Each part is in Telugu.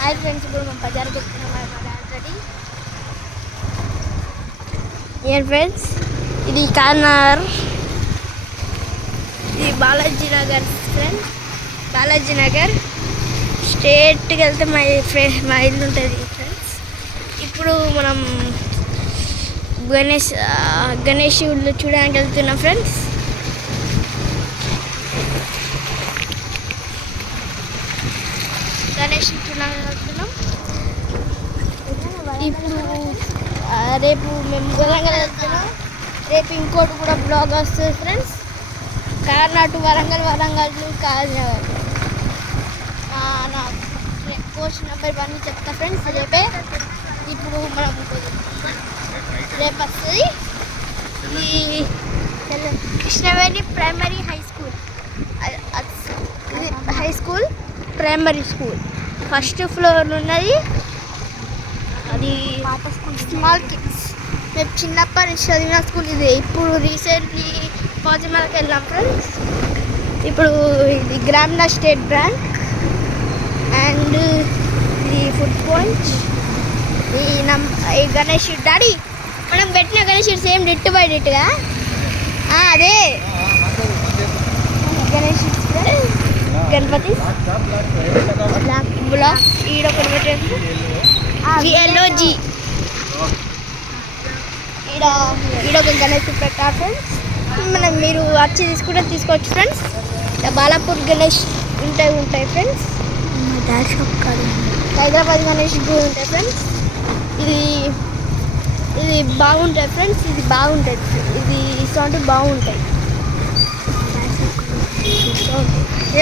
హాయ్ ఫ్రెండ్స్, ఇప్పుడు మేము బజార్కి వెళ్తున్నాం ఆల్రెడీ. ఏం ఫ్రెండ్స్, ఇది కార్నర్, ఇది బాలాజీ నగర్ ఫ్రెండ్స్. బాలాజీ నగర్ స్ట్రేట్కి వెళ్తే మా ఇల్లు ఉంటుంది ఫ్రెండ్స్. ఇప్పుడు మనం గణేష్ ఇల్లు చూడడానికి వెళ్తున్నాం ఫ్రెండ్స్. గణేష్ చూడడానికి వెళ్తున్నాం. ఇప్పుడు రేపు మేము వరంగల్ వెళ్తున్నాం. రేపు ఇంకోటి కూడా బ్లాగ్ వస్తుంది ఫ్రెండ్స్. కార్నాటు వరంగల్, వరంగల్ టు కాకినాడ. నా పోస్ట్ నెంబర్ ఇవన్నీ చెప్తా ఫ్రెండ్స్ రేపే. ఇప్పుడు మనం రేపు వస్తుంది ఈ Krishnaveni primary high school, high school primary school first floor ఉన్నది. అది స్మాల్ కిడ్స్. మేము చిన్నప్పటి నుంచి చదివిన స్కూల్ ఇది. ఇప్పుడు రీసెంట్లీ ఫాతిమాకి వెళ్ళాం ఫ్రెండ్స్. ఇప్పుడు ఇది గ్రామీణ స్టేట్ బ్యాంక్ అండ్ ఇది ఫుడ్ పాయింట్. ఈ గణేష్ డాడీ మనం పెట్టిన గణేష్ సేమ్ డిట్ బై డిట్గా అదే గణేష్ గణపతి బ్లాక్ ఈడొకటి పెట్టండి. ఎల్ఓజీ ఈడొక గణేష్ పెట్టారు ఫ్రెండ్స్. మనం మీరు వచ్చి తీసుకుంటే తీసుకోవచ్చు ఫ్రెండ్స్. బాలాపూర్ గణేష్ ఉంటాయి ఫ్రెండ్స్. హైదరాబాద్ గణేష్ కూడా ఉంటాయి ఫ్రెండ్స్. ఇది బాగుంటాయి ఫ్రెండ్స్. ఇది బాగుంటుంది. ఇది ఇటువంటి బాగుంటాయి.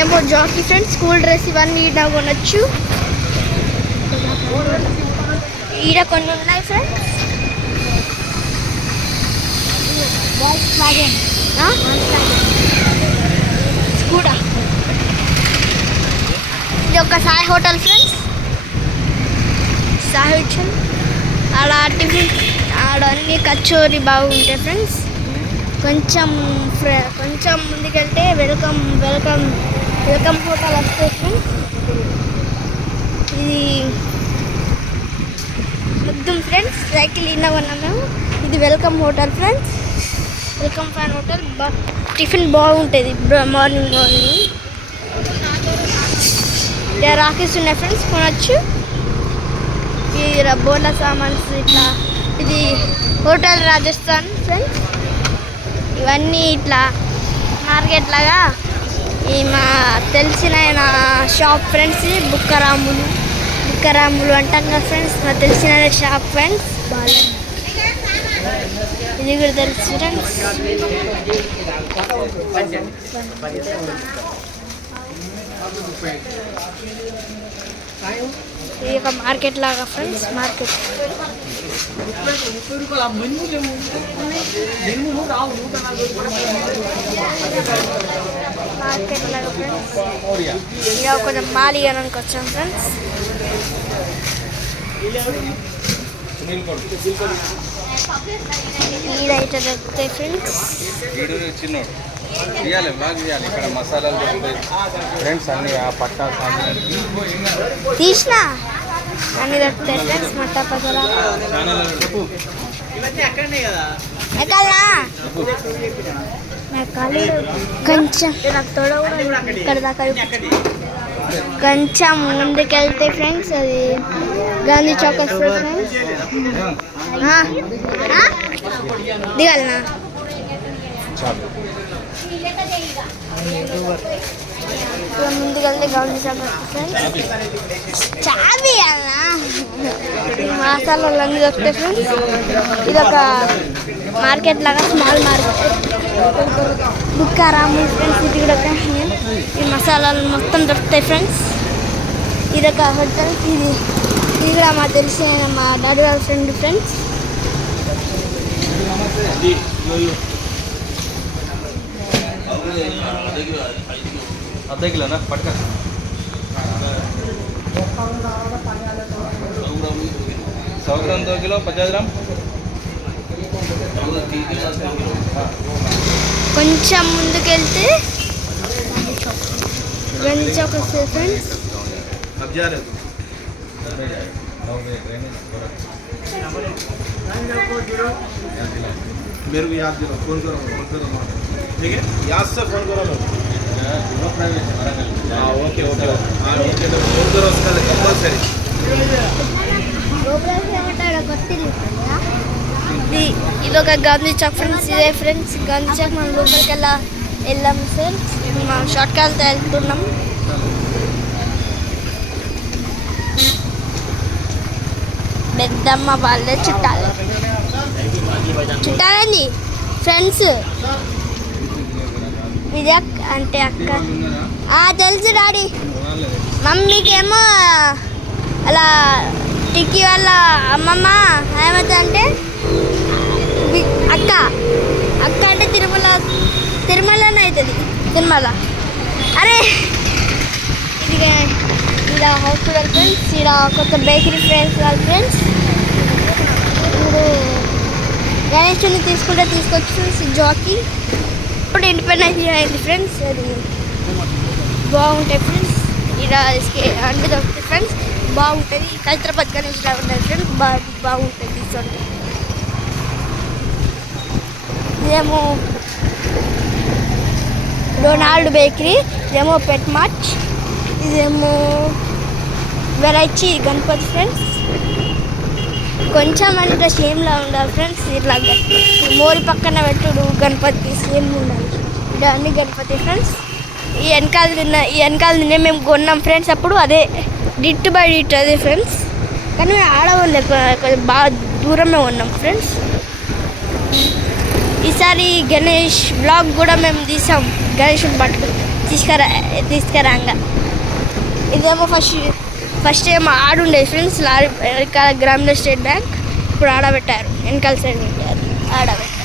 ఏమో జాకీ ఫ్రెండ్స్, స్కూల్ డ్రెస్ ఇవన్నీ ఈడ కొనొచ్చు. ఈడ కొన్ని ఉన్నాయి ఫ్రెండ్స్. స్కూడా ఇది ఒక Sai hotel friends. Sai hotel ఆడ టిఫిన్, ఆడ అన్ని కచోరీ బాగుంటాయి ఫ్రెండ్స్. కొంచెం ముందుకెళ్తే వెల్కమ్ హోటల్ వస్తుంది ఫ్రెండ్స్. ఇది మొత్తం ఫ్రెండ్స్ సైకిల్ ఇన్న కొన్నాము. ఇది welcome hotel friends. Welcome fan hotel. Tiffin బాగుంటుంది మార్నింగ్. రాకేస్ ఉన్నాయి ఫ్రెండ్స్, కొనొచ్చు. ఈ బోలా సామాన్స్ ఇట్లా. ఇది హోటల్ రాజస్థాన్ ఫ్రెండ్స్. ఇవన్నీ ఇట్లా మార్కెట్ లాగా. ఈ మా తెలిసిన షాప్ ఫ్రెండ్స్. బుక్కరాములు అంటాం కదా ఫ్రెండ్స్. మా తెలిసిన షాప్ ఫ్రెండ్స్. ఇది కూడా తెలుసు ఫ్రెండ్స్. ఇది ఒక మార్కెట్ లాగా ఫ్రెండ్స్. మార్కెట్ లాగా ఫ్రెండ్స్. ఇక కొంచెం మాలి అనడానికి వచ్చాం ఫ్రెండ్స్. ఇదైతే దొరుకుతాయి ఫ్రెండ్స్. ఇక్కడ మసాలాలు ఫ్రెండ్స్ అన్ని పట్టా తీసిన అన్ని దొరుకుతాయి ఫ్రెండ్స్. మట్టా పసలా కొంచెం ఇక్కడ దాకా కొంచెం ముందుకెళ్తే ఫ్రెండ్స్ అది గాంధీ చౌక్ వస్తుంది ఫ్రెండ్స్. దిగాలనా ముందుకెళ్తే గాంధీ చౌక్ వస్తుంది ఫ్రెండ్స్. చాబీ అన్నా మసాలాలు అన్నీ దొరుకుతాయి ఫ్రెండ్స్. ఇది ఒక మార్కెట్ లాగా స్మాల్ మార్కెట్. బుక్కారాము ఫ్రెండ్స్. ఇది కూడా ఈ మసాలాలు మొత్తం దొరుకుతాయి ఫ్రెండ్స్. ఇది ఒక హోటల్. ఇది కూడా మా తెలిసిన మా డాడీ వాళ్ళ ఫ్రెండ్ ఫ్రెండ్స్. आधा किलो ना पटका 100 ग्राम 2 किलो 50 ग्राम. కొంచెం ముందుకెళ్తే గంజ ఒక సెకండ్. अब जा रहे हो मेरे को याद करो फोन करो ठीक है याद से फोन करो ओके ओके हाँ ओके तो फोन करो उसका कंपल्सरी ఇది ఒక గాంధీ చౌక్ ఫ్రెండ్స్. ఇదే ఫ్రెండ్స్ గాంధీ చౌక్. మనం లోపలికి వెళ్ళాం ఫ్రెండ్స్. మనం షార్ట్ కాల్తో వెళ్తున్నాం. పెద్దమ్మ వాళ్ళే చుట్టాలండి ఫ్రెండ్స్. ఇది అంటే అక్క తెలుసు డాడీ. మమ్మీకేమో అలా టిక్కీ వాళ్ళ అమ్మమ్మ ఏమవుతుందంటే అక్క అంటే తిరుమలనే అవుతుంది. తిరుమల అరే ఇది ఇలా హాస్పిటల్ ఫ్రెండ్స్. ఇలా కొత్త బేకరీ ఫ్రెండ్స్ వాళ్ళ ఫ్రెండ్స్. ఇప్పుడు గణేష్ని తీసుకొచ్చి ఫ్రెండ్స్ జాకీ. ఇప్పుడు ఇండిపెండెన్స్ అయింది ఫ్రెండ్స్. అది బాగుంటాయి ఫ్రెండ్స్. ఇలా అంటే దొరుకుతాయి ఫ్రెండ్స్. బాగుంటుంది. హైదరాబాద్ గణేష్ లాగా ఉంటుంది ఫ్రెండ్స్. బాగుంటుంది తీసుకుంటే. ఇదేమో డొనాల్డ్ బేకరీ. ఇదేమో పెట్ మార్ట్. ఇదేమో వెరైటీ గణపతి ఫ్రెండ్స్. కొంచెం అంటే సేమ్లా ఉండాలి ఫ్రెండ్స్. ఇట్లా మోరి పక్కన పెట్టుడు గణపతి సేమ్ ఉండాలి. ఇవన్నీ గణపతి ఫ్రెండ్స్. ఈ వెనకాల నిన్నే మేము కొన్నాం ఫ్రెండ్స్. అప్పుడు అదే డిట్ బై డిట్ అదే ఫ్రెండ్స్. కానీ ఆడవాళ్ళు కొంచెం బాగా దూరమే ఉన్నాం ఫ్రెండ్స్. ఈసారి గణేష్ బ్లాగ్ కూడా మేము తీసాం. గణేష్ని తీసుకురాంగా. ఇదేమో ఫస్ట్ ఏమో ఆడుండేది ఫ్రెండ్స్. గ్రామీణ స్టేట్ బ్యాంక్. ఇప్పుడు ఆడబెట్టారు. వెనకాల సైడ్ పెట్టారు. ఆడబెట్టారు.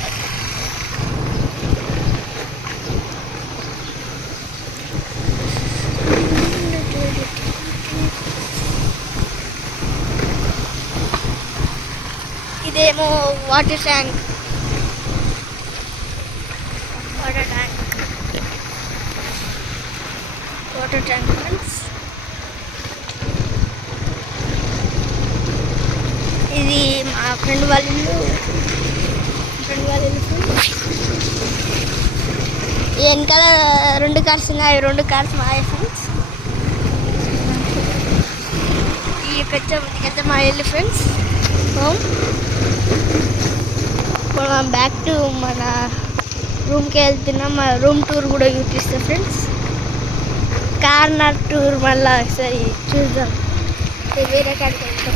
ఇదేమో వాటర్ ట్యాంక్ ఫ్రెండ్స్. ఇది మా ఫ్రెండ్ వాళ్ళ ఇల్లు. ఈ వెనకాల 2 కార్స్ ఉన్నాయి. 2 కార్స్ మాయ ఫ్రెండ్స్. ఈ పెద్ద మా ఇల్లు ఫ్రెండ్స్. ఇప్పుడు మనం బ్యాక్ టు మన రూమ్కి వెళ్తున్నాం. మా రూమ్ టూర్ కూడా చూపిస్తాం ఫ్రెండ్స్. కార్నర్ టూర్ మళ్ళీ ఒకసారి చూద్దాం. వేరే కాడికి వెళ్తాం